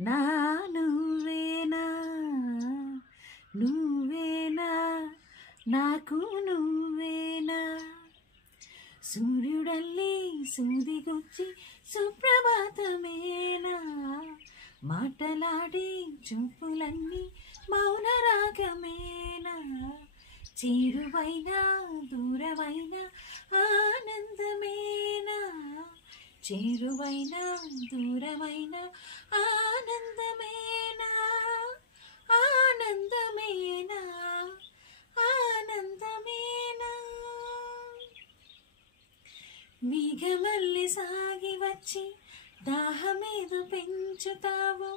నా నువ్వేనా నువ్వేనా నాకు నువ్వేనా సూర్యుడల్లి సూదిగొచ్చి సుప్రభాతమేనా మాటలాడి చూపులన్నీ మౌన రాగమేనా చేరువైనా దూరమైనా ఆనందమేనా చేరువైనా దూరమైనా ఆనందమేనా ఆనందమేనా ఆనందమేనా మేఘమల్లి సాగి వచ్చి దాహమేదో పెంచుతావు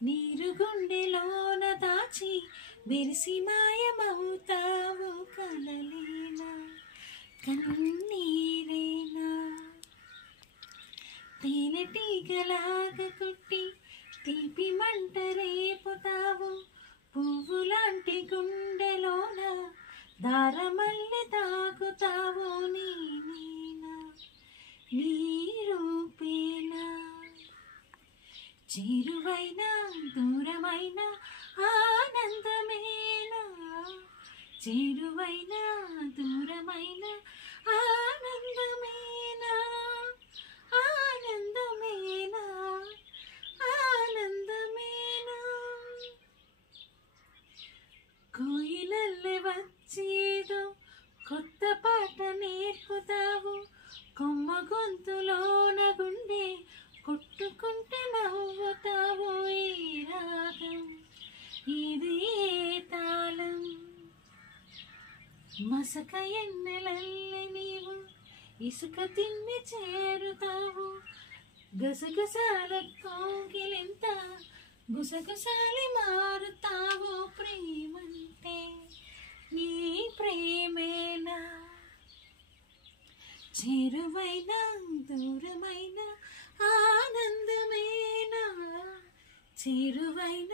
నీరు గుండెలోన దాచి వెరిసి మాయమవుతావు కలలేనా కన్నీరేనా తేనెటీగలాగా కుట్టి తీపి మంట రేపుతావు పువ్వులాంటి గుండెలోన దారమల్లి తాకుతావు నేనా నీ రూపేనా చేరువైనా దూరమైన ఆనందమేనా చేరువైనా దూరమైన ఆనందమేనా ఆనందమేనా ఆనందమేనా కోయిలల్లె వచ్చేదో కొత్త పాట నేర్పుతావు కొమ్మ గొంతులోన గుండె కొట్టుకుంటే నవ్వుతావు ఈ రాగం ఇది ఏ తాళం మసక ఎన్నెలల్లె నీవు ఇసుక తిన్ని చేరుతావు గసగసాల కోగిలింత గుసగుసాలి మారుతావు ప్రేమంటే నీ ప్రేమేనా చేరువైనా దూరమైన ఆనందమేనా చేరువైనా